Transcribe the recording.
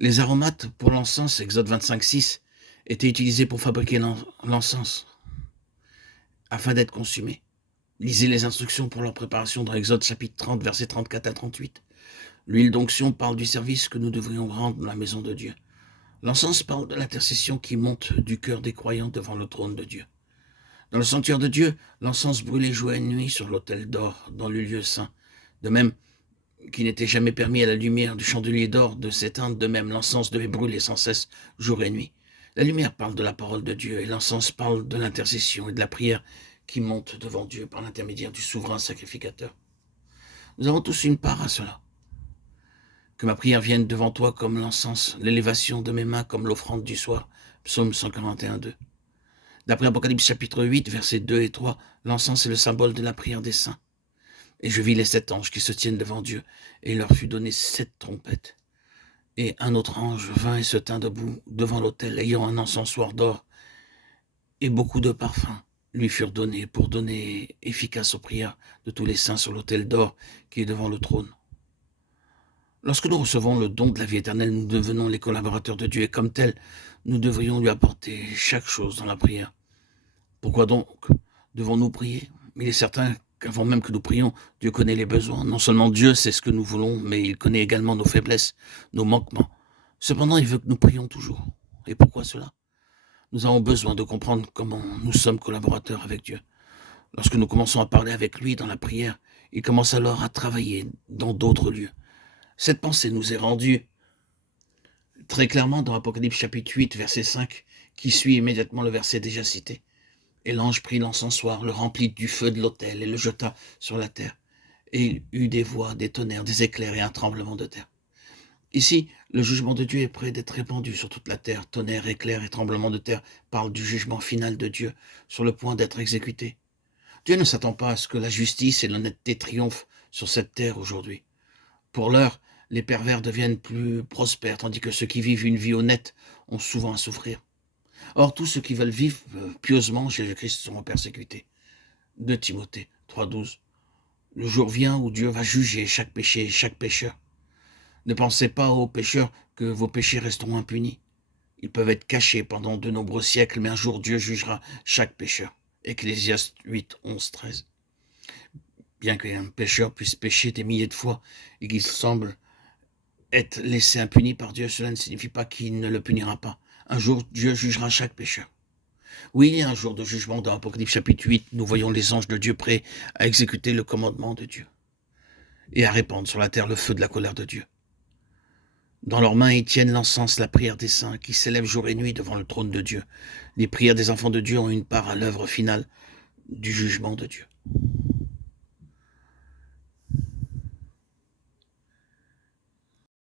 Les aromates pour l'encens, Exode 25:6, étaient utilisés pour fabriquer l'encens, afin d'être consumés. Lisez les instructions pour leur préparation dans Exode chapitre 30, versets 34 à 38. L'huile d'onction parle du service que nous devrions rendre dans la maison de Dieu. L'encens parle de l'intercession qui monte du cœur des croyants devant le trône de Dieu. Dans le sanctuaire de Dieu, l'encens brûlait jour et nuit sur l'autel d'or, dans le lieu saint. De même qu'il n'était jamais permis à la lumière du chandelier d'or de s'éteindre, de même l'encens devait brûler sans cesse jour et nuit. La lumière parle de la parole de Dieu et l'encens parle de l'intercession et de la prière qui monte devant Dieu par l'intermédiaire du souverain sacrificateur. Nous avons tous une part à cela. Que ma prière vienne devant toi comme l'encens, l'élévation de mes mains comme l'offrande du soir. Psaume 141:2. D'après Apocalypse chapitre 8, versets 2 et 3, l'encens est le symbole de la prière des saints. Et je vis les 7 anges qui se tiennent devant Dieu, et il leur fut donné 7 trompettes. Et un autre ange vint et se tint debout devant l'autel, ayant un encensoir d'or, et beaucoup de parfums lui furent donnés pour donner efficace aux prières de tous les saints sur l'autel d'or qui est devant le trône. Lorsque nous recevons le don de la vie éternelle, nous devenons les collaborateurs de Dieu, et comme tels, nous devrions lui apporter chaque chose dans la prière. Pourquoi donc devons-nous prier? Il est certain qu'avant même que nous prions, Dieu connaît les besoins. Non seulement Dieu sait ce que nous voulons, mais il connaît également nos faiblesses, nos manquements. Cependant, il veut que nous prions toujours. Et pourquoi cela? Nous avons besoin de comprendre comment nous sommes collaborateurs avec Dieu. Lorsque nous commençons à parler avec lui dans la prière, il commence alors à travailler dans d'autres lieux. Cette pensée nous est rendue très clairement dans Apocalypse chapitre 8, verset 5, qui suit immédiatement le verset déjà cité. Et l'ange prit l'encensoir, le remplit du feu de l'autel et le jeta sur la terre. Et il eut des voix, des tonnerres, des éclairs et un tremblement de terre. Ici, le jugement de Dieu est prêt d'être répandu sur toute la terre. Tonnerres, éclairs et tremblements de terre parlent du jugement final de Dieu, sur le point d'être exécuté. Dieu ne s'attend pas à ce que la justice et l'honnêteté triomphent sur cette terre aujourd'hui. Pour l'heure, les pervers deviennent plus prospères, tandis que ceux qui vivent une vie honnête ont souvent à souffrir. Or, tous ceux qui veulent vivre pieusement Jésus-Christ seront persécutés. 2 Timothée 3:12. Le jour vient où Dieu va juger chaque péché et chaque pécheur. Ne pensez pas, ô pécheurs, que vos péchés resteront impunis. Ils peuvent être cachés pendant de nombreux siècles, mais un jour Dieu jugera chaque pécheur. Ecclésiaste 8, 11, 13. Bien qu'un pécheur puisse pécher des milliers de fois et qu'il semble être laissé impuni par Dieu, cela ne signifie pas qu'il ne le punira pas. Un jour, Dieu jugera chaque pécheur. Oui, il y a un jour de jugement dans Apocalypse chapitre 8. Nous voyons les anges de Dieu prêts à exécuter le commandement de Dieu et à répandre sur la terre le feu de la colère de Dieu. Dans leurs mains, ils tiennent l'encens, la prière des saints qui s'élèvent jour et nuit devant le trône de Dieu. Les prières des enfants de Dieu ont une part à l'œuvre finale du jugement de Dieu.